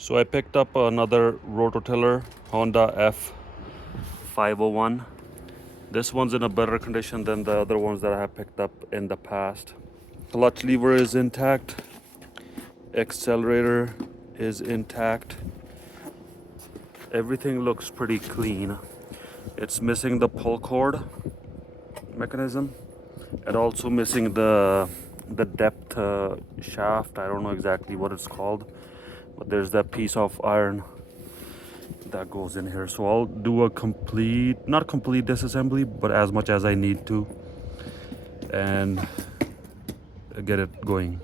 So I picked up another Rototiller Honda F501. This one's in a better condition than the other ones that I have picked up in the past. Clutch lever is intact. Accelerator is intact. Everything looks pretty clean. It's missing the pull cord mechanism and also missing the depth shaft. I don't know exactly what it's called, but there's that piece of iron that goes in here. So I'll do a not complete disassembly, but as much as I need to, and get it going.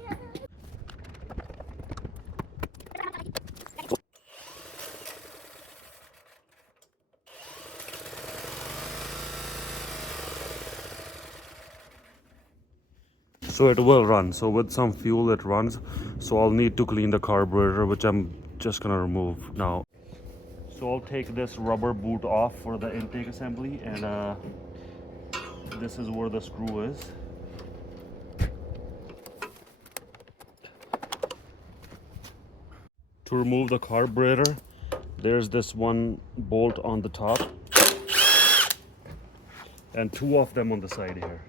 So it will run. So with some fuel it runs. So I'll need to clean the carburetor, which I'm just gonna remove now. So I'll take this rubber boot off for the intake assembly, and this is where the screw is. To remove the carburetor, there's this one bolt on the top and two of them on the side here.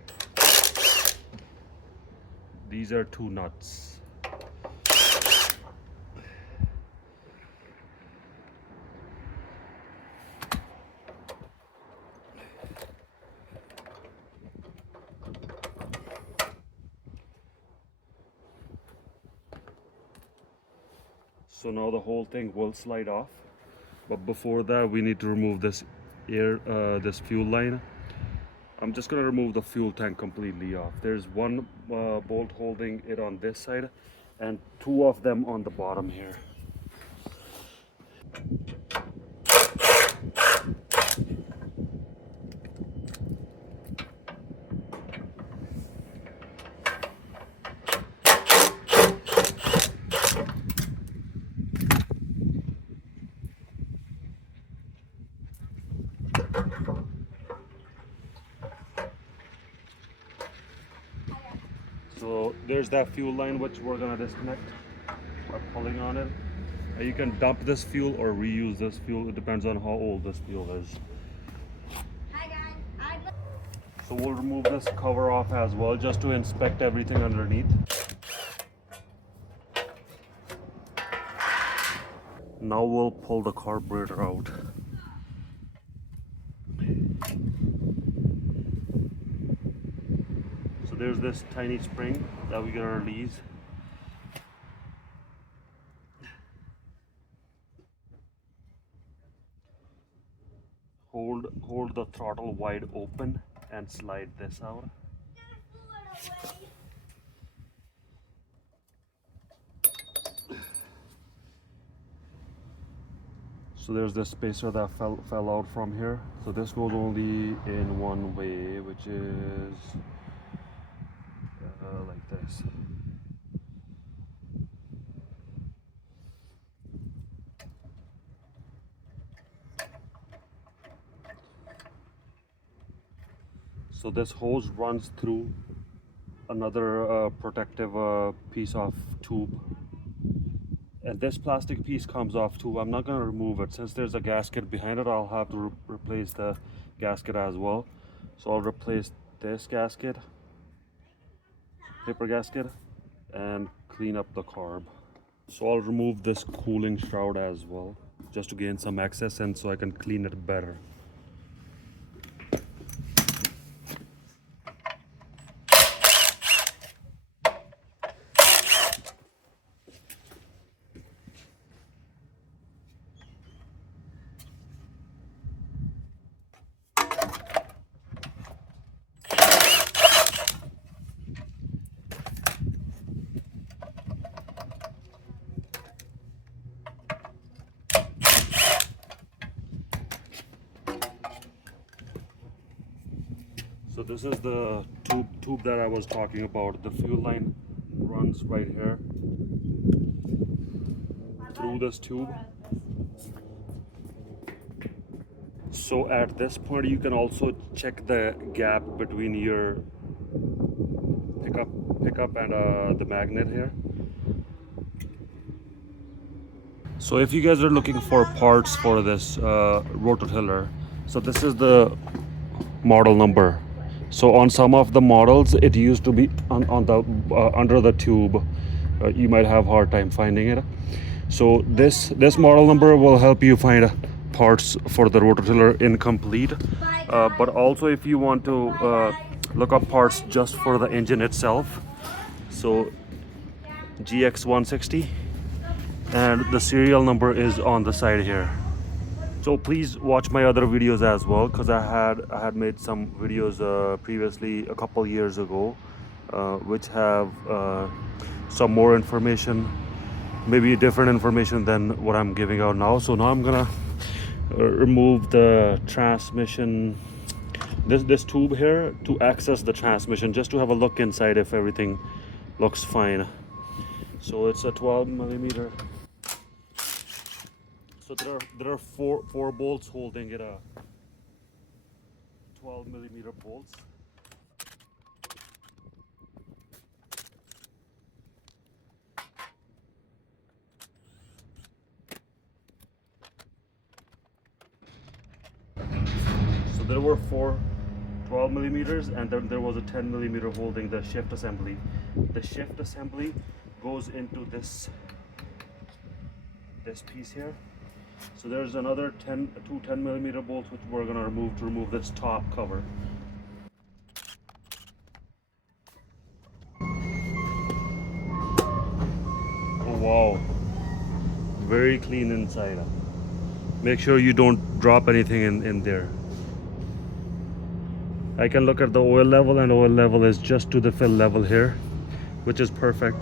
These are two nuts. So now the whole thing will slide off, but before that we need to remove this this fuel line. I'm just gonna remove the fuel tank completely off. There's one bolt holding it on this side and two of them on the bottom here. So there's that fuel line which we're gonna disconnect by pulling on it. You can dump this fuel or reuse this fuel. It depends on how old this fuel is. Hi guys. So we'll remove this cover off as well, just to inspect everything underneath. Now we'll pull the carburetor out. So there's this tiny spring that we're gonna release. Hold the throttle wide open and slide this out. So there's this spacer that fell out from here. So this goes only in one way, which is like this. So this hose runs through another protective piece of tube, and this plastic piece comes off too. I'm not going to remove it. Since there's a gasket behind it, I'll have to replace the gasket as well. So I'll replace this gasket, paper gasket, and clean up the carb. So I'll remove this cooling shroud as well, just to gain some access and so I can clean it better. So this is the tube that I was talking about. The fuel line runs right here through this tube. So at this point you can also check the gap between your pickup and the magnet here. So if you guys are looking for parts for this rototiller, so this is the model number. So on some of the models, it used to be on the under the tube. You might have hard time finding it. So this model number will help you find parts for the rototiller incomplete. But also if you want to look up parts just for the engine itself, so GX160, and the serial number is on the side here. So please watch my other videos as well, because I had made some videos previously a couple years ago, which have some more information, maybe different information than what I'm giving out now. So now I'm gonna remove the transmission, this tube here, to access the transmission, just to have a look inside if everything looks fine. So it's a 12 millimeter. So there are four bolts holding it, 12 millimeter bolts. So there were four 12 millimeters, and then there was a 10 millimeter holding the shift assembly. The shift assembly goes into this piece here. So there's another two 10 millimeter bolts which we're gonna remove to remove this top cover. Oh wow, very clean inside. Make sure you don't drop anything in there. I can look at the oil level, and oil level is just to the fill level here, which is perfect.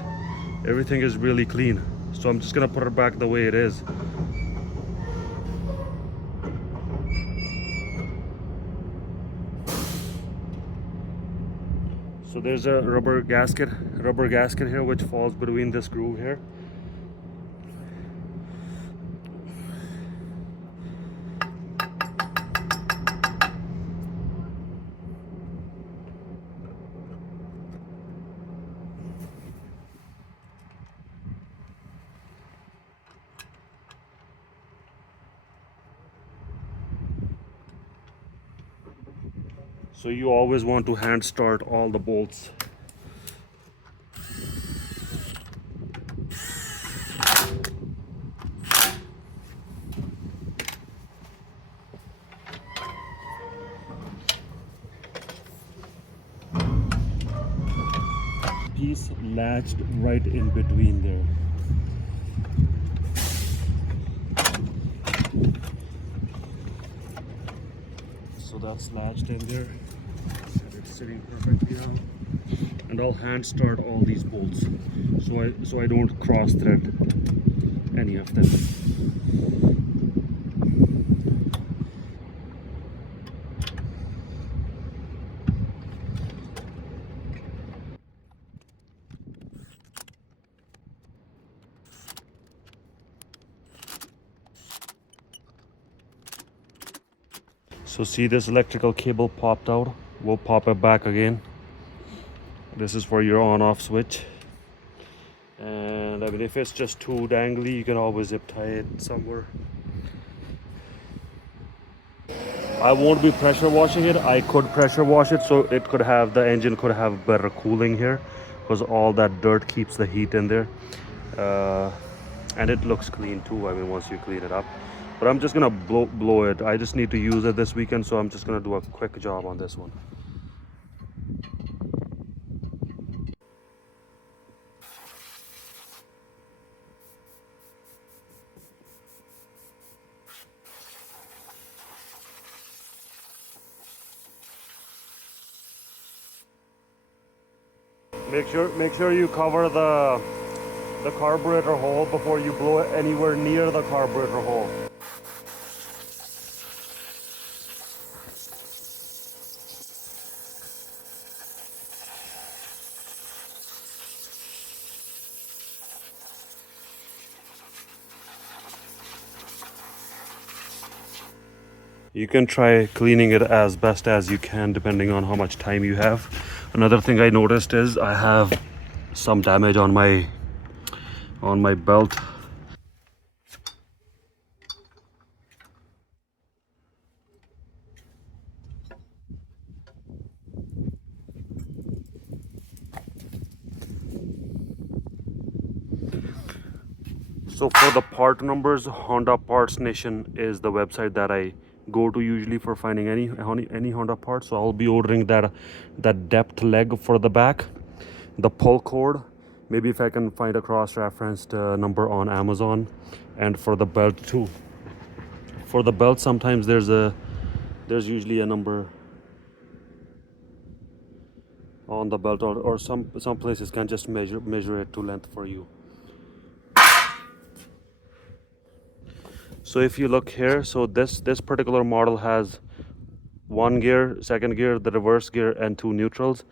Everything is really clean. So I'm just gonna put it back the way it is. So there's a rubber gasket here which falls between this groove here. So you always want to hand start all the bolts. Piece latched right in between there. So that's latched in there. It's sitting perfectly now. And I'll hand start all these bolts so I don't cross thread any of them. So see, this electrical cable popped out. We'll pop it back again. This is for your on-off switch. And I mean, if it's just too dangly, you can always zip tie it somewhere. I won't be pressure washing it. I could pressure wash it, so it could have, the engine could have better cooling here, because all that dirt keeps the heat in there. And it looks clean too, I mean, once you clean it up. But I'm just gonna blow it. I just need to use it this weekend, so I'm just gonna do a quick job on this one. Make sure you cover the carburetor hole before you blow it anywhere near the carburetor hole. You can try cleaning it as best as you can depending on how much time you have. Another thing I noticed is I have some damage on my belt. So for the part numbers, Honda Parts Nation is the website that I go to usually for finding any Honda parts. So I'll be ordering that depth leg for the back, the pull cord. Maybe if I can find a cross-referenced number on Amazon, and for the belt too. For the belt, sometimes there's usually a number on the belt, or some places can just measure it to length for you. So if you look here, so this particular model has one gear, second gear, the reverse gear, and two neutrals.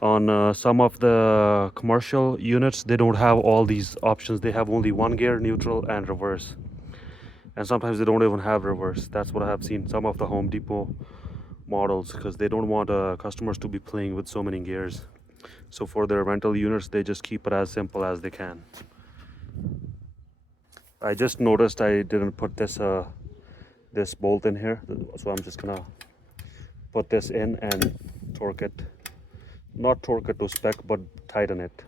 On some of the commercial units, they don't have all these options. They have only one gear, neutral, and reverse. And sometimes they don't even have reverse. That's what I have seen some of the Home Depot models, because they don't want customers to be playing with so many gears. So for their rental units, they just keep it as simple as they can. I just noticed I didn't put this bolt in here, so I'm just gonna put this in and torque it. Not torque it to spec, but tighten it.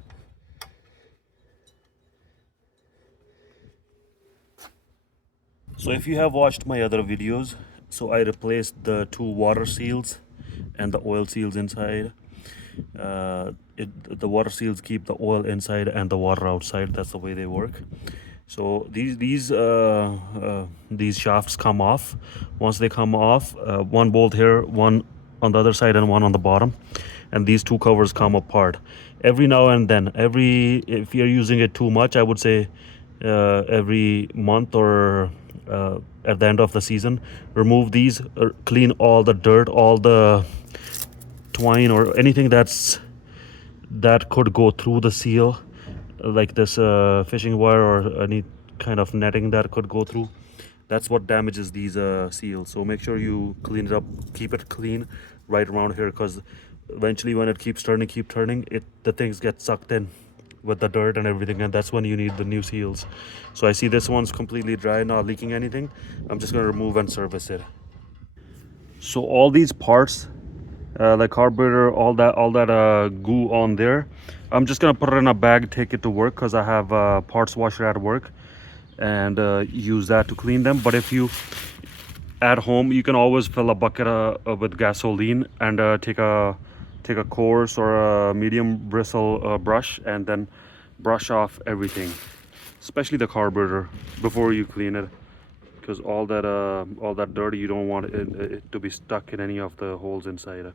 So if you have watched my other videos, so I replaced the two water seals and the oil seals inside. The water seals keep the oil inside and the water outside. That's the way they work. So these shafts come off. Once they come off, one bolt here, one on the other side, and one on the bottom, and these two covers come apart. Every now and then, if you're using it too much, I would say every month or at the end of the season, remove these, clean all the dirt, all the twine or anything that could go through the seal, like this fishing wire or any kind of netting that could go through. That's what damages these seals. So make sure you clean it up, keep it clean right around here, because eventually when it keeps turning, the things get sucked in with the dirt and everything, and that's when you need the new seals. So I see this one's completely dry, not leaking anything. I'm just going to remove and service it. So all these parts, the carburetor, all that goo on there, I'm just gonna put it in a bag, take it to work, because I have a parts washer at work, and use that to clean them. But if you at home, you can always fill a bucket with gasoline and take a coarse or a medium bristle brush, and then brush off everything, especially the carburetor, before you clean it, because all that dirt, you don't want it to be stuck in any of the holes inside.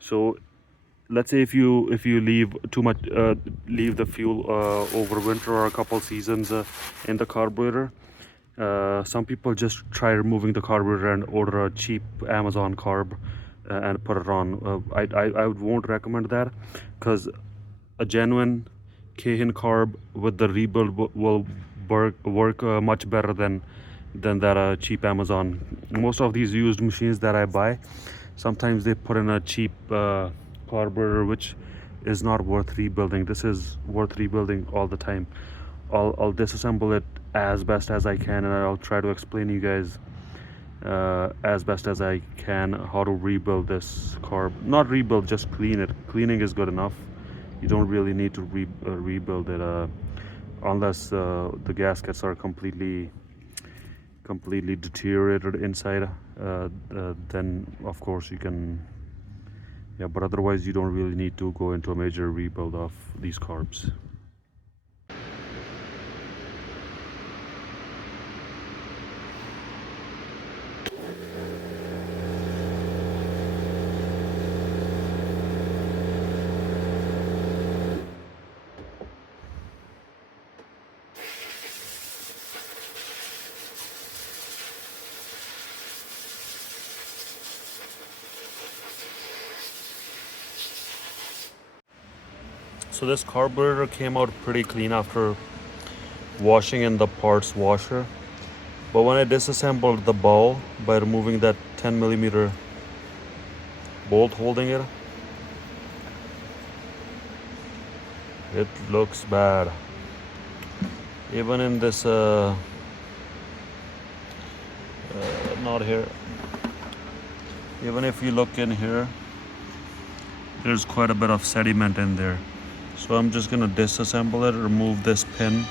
So let's say if you leave too much, leave the fuel over winter or a couple seasons in the carburetor, some people just try removing the carburetor and order a cheap Amazon carb and put it on. I won't recommend that, because a genuine Cahin carb with the rebuild will work much better than that cheap Amazon. Most of these used machines that I buy, sometimes they put in a cheap carburetor, which is not worth rebuilding. This is worth rebuilding all the time. I'll disassemble it as best as I can, and I'll try to explain you guys as best as I can how to rebuild this carb. Not rebuild, just clean it. Cleaning is good enough. You don't really need to rebuild it unless the gaskets are completely deteriorated inside. Then of course you can, yeah, but otherwise you don't really need to go into a major rebuild of these carbs. So this carburetor came out pretty clean after washing in the parts washer, but when I disassembled the ball by removing that 10mm bolt holding it, it looks bad. Even in this not here, even if you look in here, there's quite a bit of sediment in there. So I'm just gonna disassemble it, remove this pin,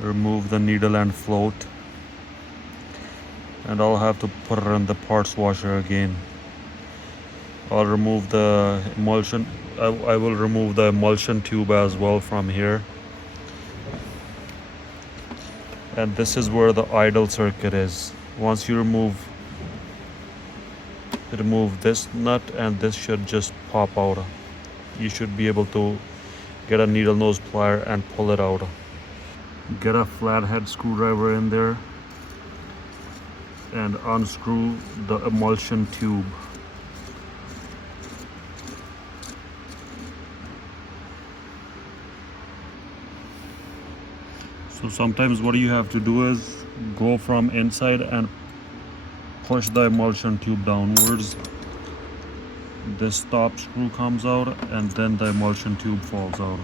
remove the needle and float, and I'll have to put it in the parts washer again. I'll remove the emulsion. I will remove the emulsion tube as well from here. And this is where the idle circuit is. Once you remove this nut, and this should just pop out. You should be able to get a needle nose plier and pull it out. Get a flathead screwdriver in there and unscrew the emulsion tube. So sometimes what you have to do is go from inside and push the emulsion tube downwards. This top screw comes out and then the emulsion tube falls out.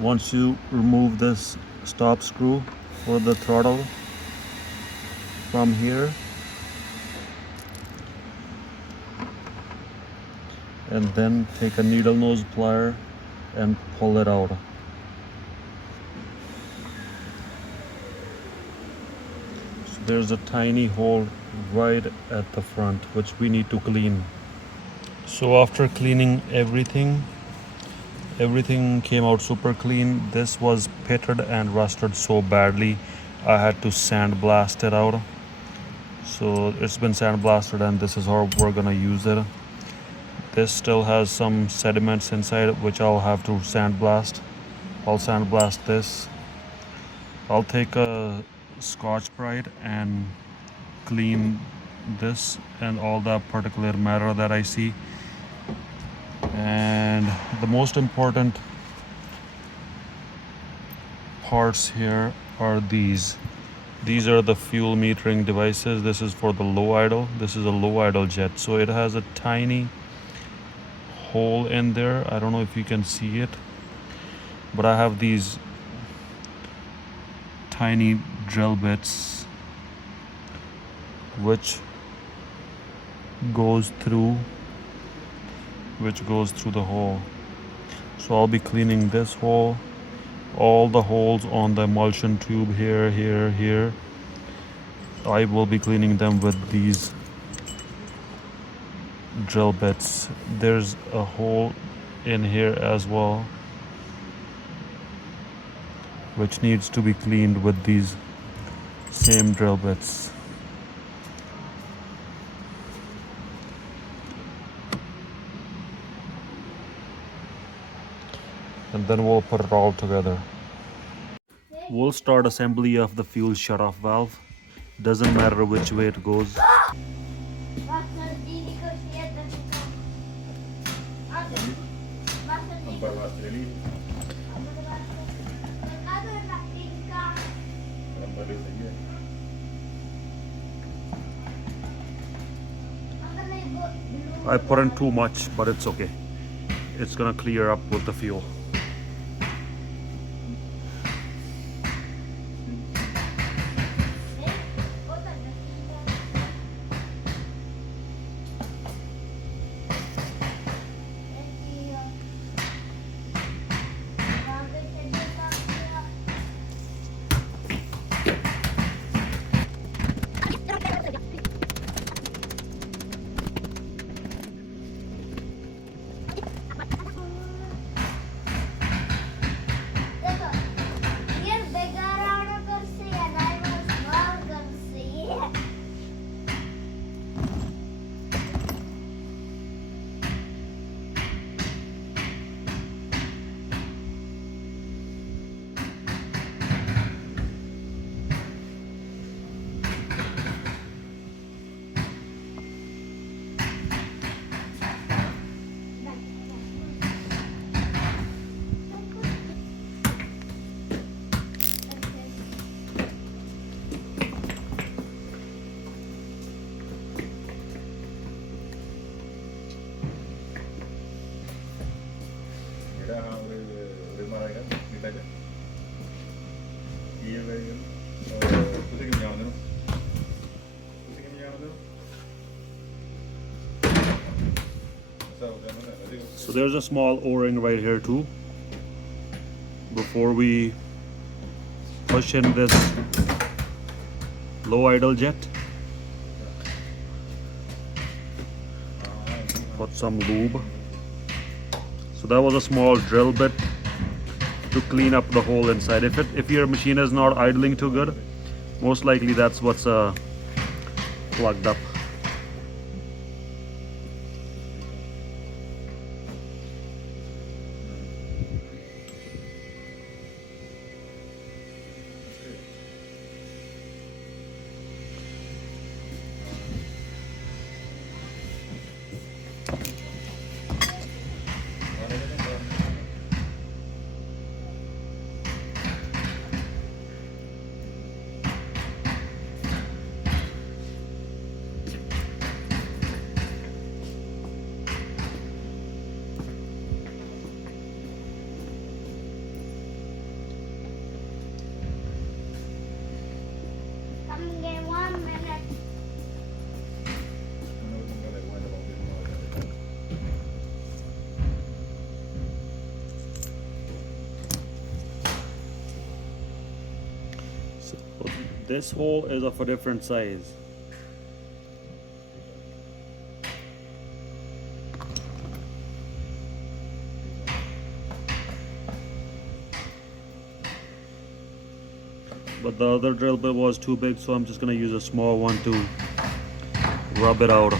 Once you remove this stop screw for the throttle from here, and then take a needle nose plier and pull it out. So there's a tiny hole right at the front which we need to clean. So after cleaning everything came out super clean. This was pitted and rusted so badly I had to sandblast it out. So it's been sandblasted and this is how we're gonna use it. This still has some sediments inside which I'll have to sandblast. I'll sandblast this. I'll take a Scotch-Brite and clean this and all the particulate matter that I see. And the most important parts here are these. These are the fuel metering devices. This is for the low idle. This is a low idle jet. So it has a tiny hole in there. I don't know if you can see it, but I have these tiny drill bits which goes through the hole. So I'll be cleaning this hole, all the holes on the emulsion tube here. I will be cleaning them with these drill bits. There's a hole in here as well which needs to be cleaned with these same drill bits. And then we'll put it all together. We'll start assembly of the fuel shutoff valve. Doesn't matter which way it goes. I put in too much, but it's okay. It's gonna clear up with the fuel. So there's a small O-ring right here too. before we push in this low idle jet. Put some lube. So that was a small drill bit to clean up the hole inside. If your machine is not idling too good, most likely that's what's plugged up. Coming in 1 minute. So this hole is of a different size. But the other drill bit was too big, so I'm just gonna use a small one to rub it out.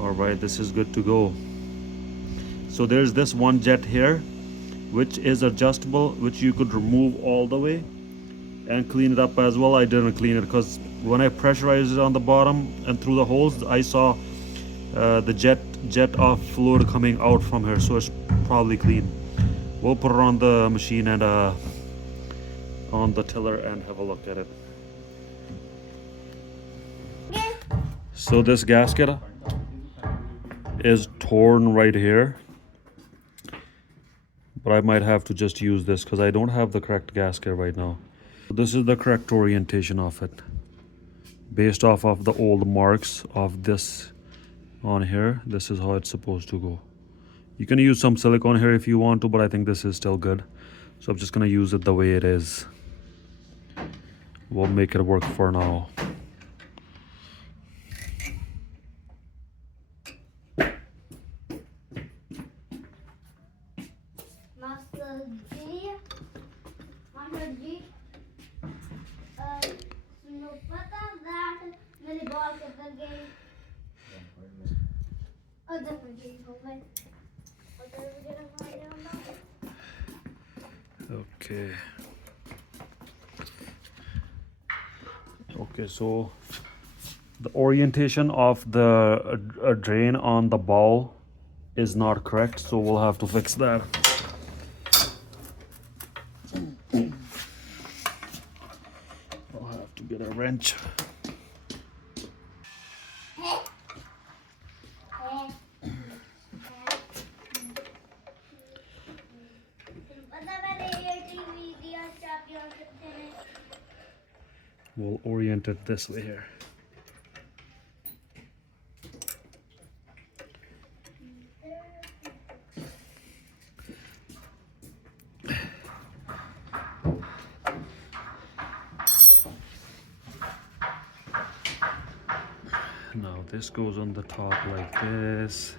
Alright, this is good to go. So there's this one jet here which is adjustable, which you could remove all the way and clean it up as well. I didn't clean it because when I pressurized it on the bottom and through the holes, I saw the jet of fluid coming out from here, so it's probably clean. We'll put it on the machine and on the tiller and have a look at it. So this gasket is torn right here, but I might have to just use this because I don't have the correct gasket right now. This is the correct orientation of it based off of the old marks of this on here. This is how it's supposed to go. You can use some silicone here if you want to, but I think this is still good, so I'm just gonna use it the way it is. We'll make it work for now. Master G, Master G, सुनो पता that मेरी ball किधर गई? उधर पर गई हो गई. उधर मुझे रखवाया होगा. Okay. Okay, so the orientation of the drain on the ball is not correct, so we'll have to fix that. I'll have to get a wrench. We'll orient it this way here. Now this goes on the top like this.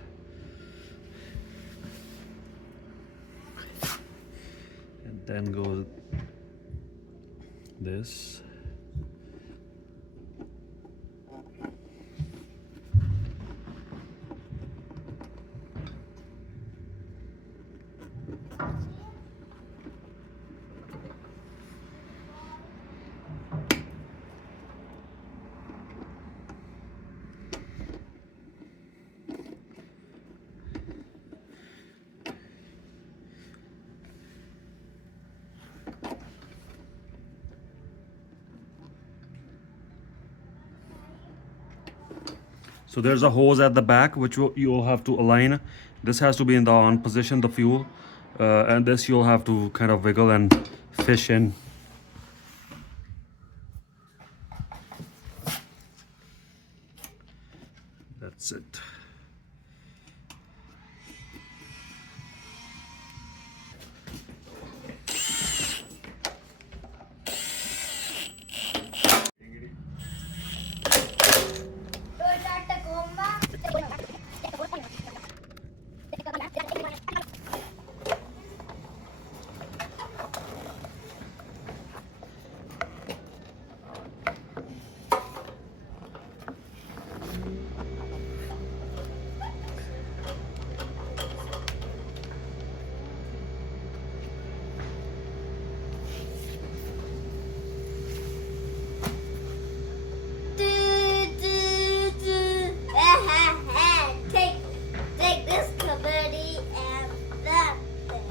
And then goes this. So there's a hose at the back which you'll have to align. This has to be in the on position, the fuel, and this you'll have to kind of wiggle and fish in. That's it. Take this cavity and that thing.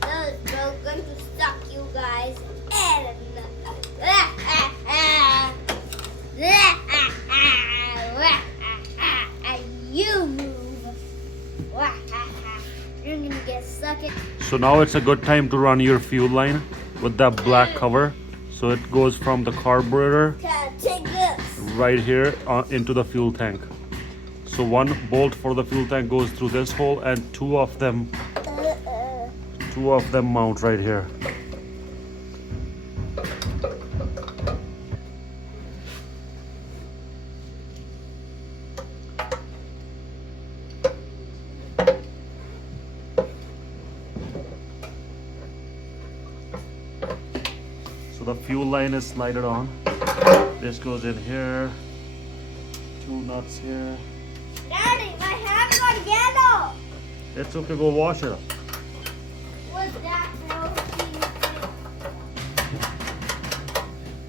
Those are going to suck you guys in. You move. You're gonna get sucked in. So now it's a good time to run your fuel line with that black cover. So it goes from the carburetor Take this. right here into the fuel tank. So one bolt for the fuel tank goes through this hole, and two of them mount right here. So the fuel line is slided on. This goes in here. Two nuts here. Daddy, my hands are yellow. It's okay, go wash it. What's that?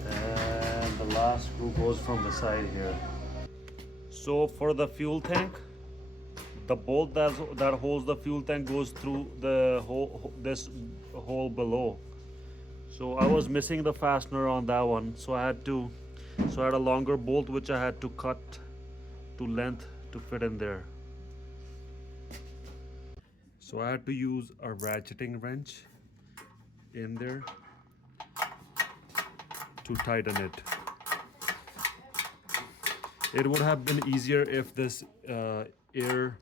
And the last screw goes from the side here. So for the fuel tank, the bolt that holds the fuel tank goes through the this hole below. So I was missing the fastener on that one, so I had a longer bolt which I had to cut to length to fit in there. So I had to use a ratcheting wrench in there to tighten it. It would have been easier if this air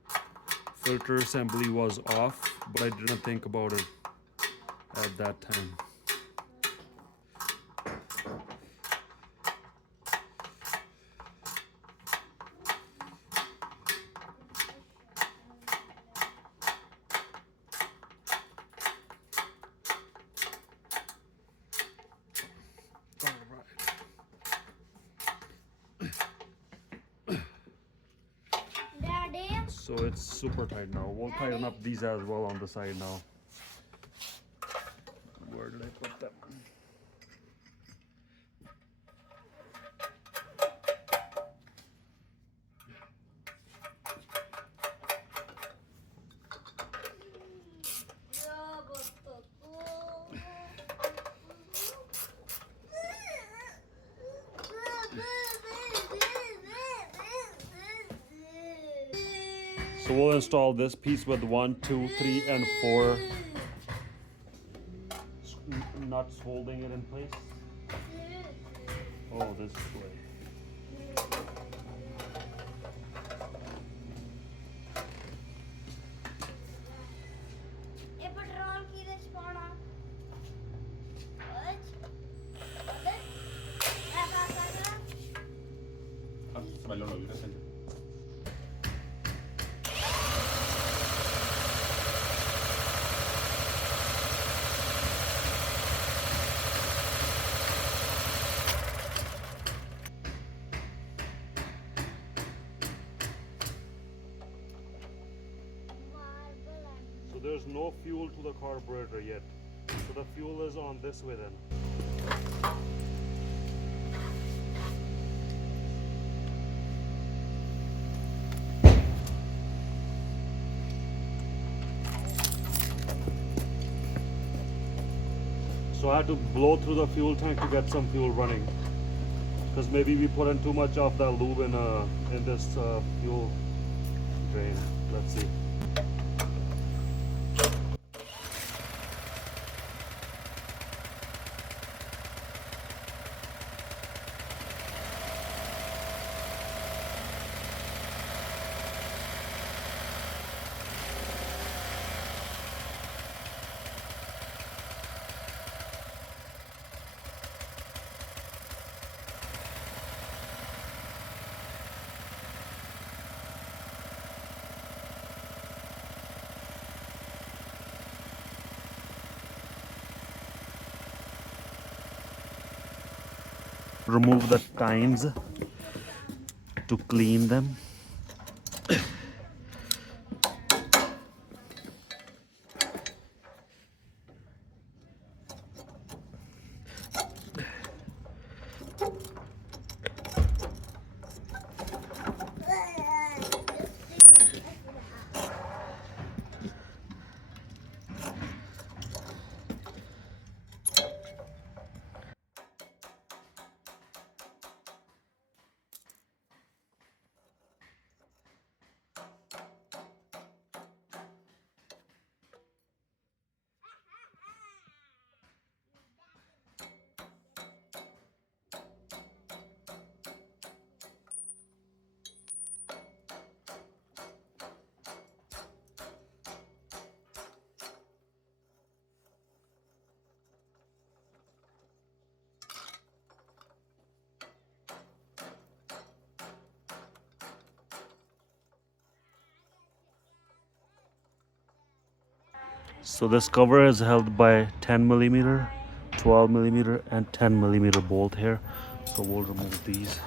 filter assembly was off, but I didn't think about it at that time. So it's super tight now. We'll tighten up these as well on the side now. Where did I put them? So we'll install this piece with 1, 2, 3, and 4 nuts holding it in place. Oh, this way. ਇਹ petrol ਕਿਹਦੇ ਚ ਪਾਉਣਾ ਉਹਦੇ Smell on the So there's no fuel to the carburetor yet. So the fuel is on this way then. So I had to blow through the fuel tank to get some fuel running, because maybe we put in too much of that lube in this fuel drain. Let's see. Remove the tines to clean them. So this cover is held by 10 millimeter, 12 millimeter and 10 millimeter bolt here. So we'll remove these.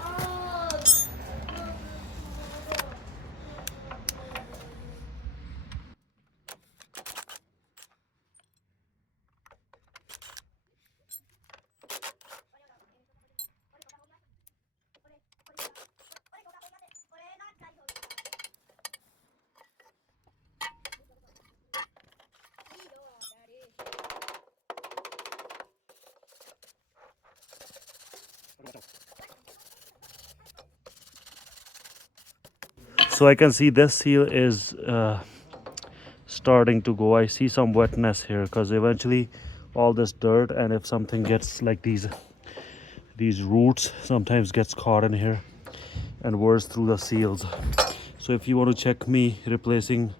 So I can see this seal is starting to go. I see some wetness here because eventually all this dirt, and if something gets like these roots sometimes gets caught in here and wears through the seals. So if you want to check me replacing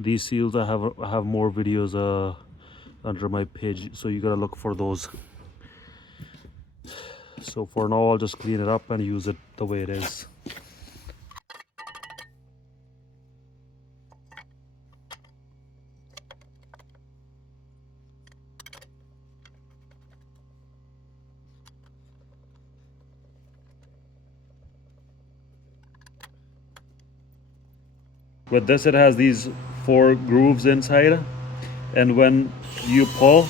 these seals, I have more videos under my page, so you gotta look for those. So for now I'll just clean it up and use it the way it is. With this, it has these 4 grooves inside, and when you pull,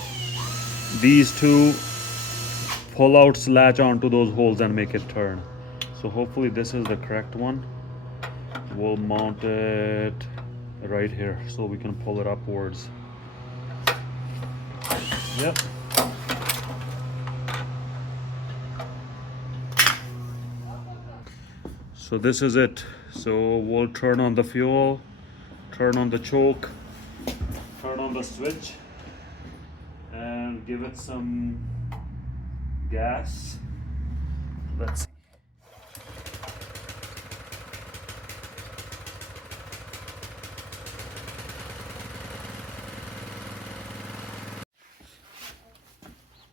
these 2 pull-outs latch onto those holes and make it turn. So hopefully this is the correct one. We'll mount it right here so we can pull it upwards. Yep. So this is it. So we'll turn on the fuel, turn on the choke, turn on the switch, and give it some gas. Let's see.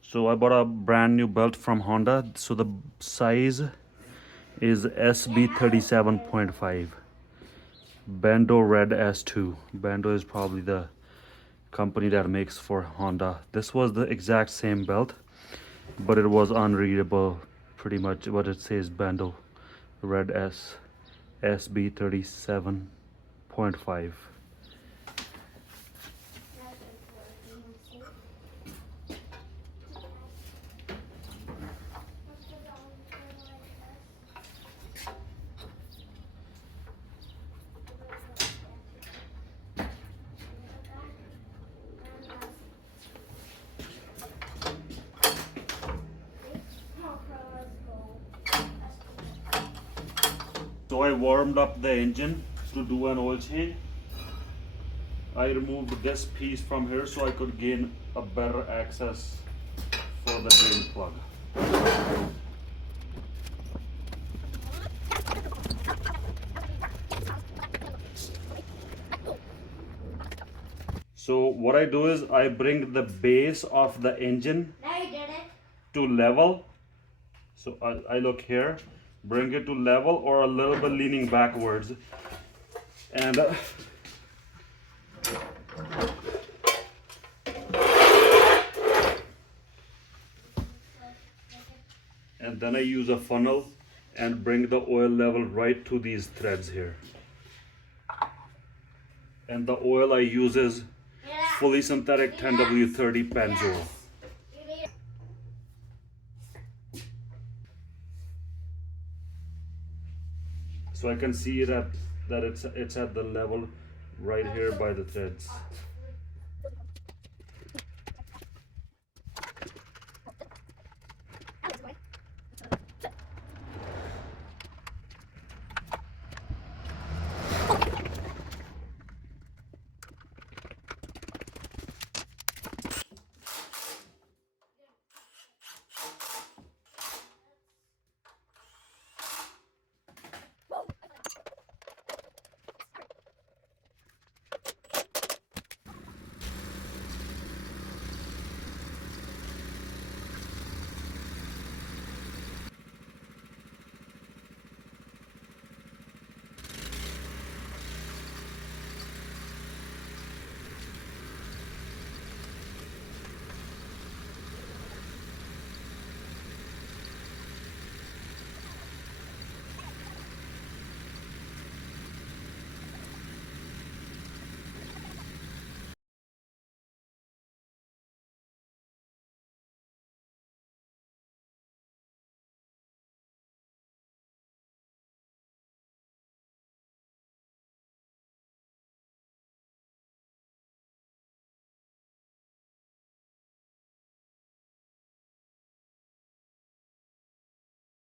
So I bought a brand new belt from Honda. So the size is SB37.5. Bando Red S2. Bando is probably the company that makes for Honda. This was the exact same belt, but it was unreadable. Pretty much what it says, Bando Red S SB37.5. So I warmed up the engine to do an oil change. I removed this piece from here so I could gain a better access for the drain plug. So what I do is I bring the base of the engine Now you did it. to level. So I look here, bring it to level or a little bit leaning backwards. And then I use a funnel and bring the oil level right to these threads here. And the oil I use is fully synthetic 10W30 Pennzoil. So I can see that it's at the level right here by the threads.